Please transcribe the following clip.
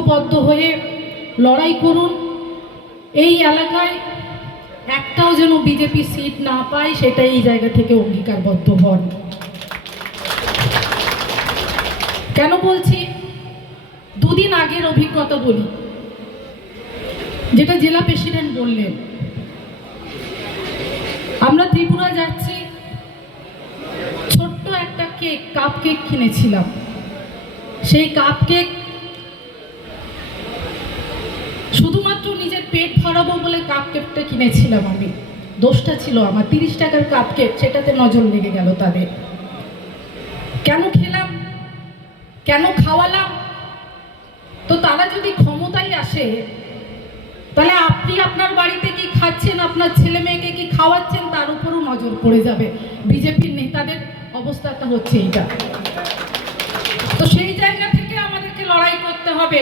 ঐক্যবদ্ধ হয়ে লড়াই করুন। এই এলাকায় একটাও যেন বিজেপি সিট না পায় সেটা এই জায়গা থেকে অঙ্গীকারবদ্ধ হন। কেন বলছি? দুদিন আগের অভিজ্ঞতা বলি। যেটা জেলা প্রেসিডেন্ট বললেন। আমরা ত্রিপুরা যাচ্ছি, ছোট্ট একটা কেক, কাপ কেক কিনেছিলাম। সেই কাপ কেক শুধুমাত্র নিজের পেট ভরাবো বলে কাপ কেপটা কিনেছিলাম আমি। দোষটা ছিল আমার, তিরিশ টাকার কাপ কেক সেটাতে নজর লেগে গেল তাদের। কেন খেলাম? কেন খাওয়ালাম? তো তারা যদি ক্ষমতায় আসে, তাহলে আপনি আপনার বাড়িতে কি খাচ্ছেন, আপনার ছেলে মেয়েকে কি খাওয়াচ্ছেন, তার উপরও নজর পড়ে যাবে। বিজেপির নেতাদের অবস্থাটা হচ্ছে এইটা। তো সেই জায়গা থেকে আমাদেরকে লড়াই করতে হবে।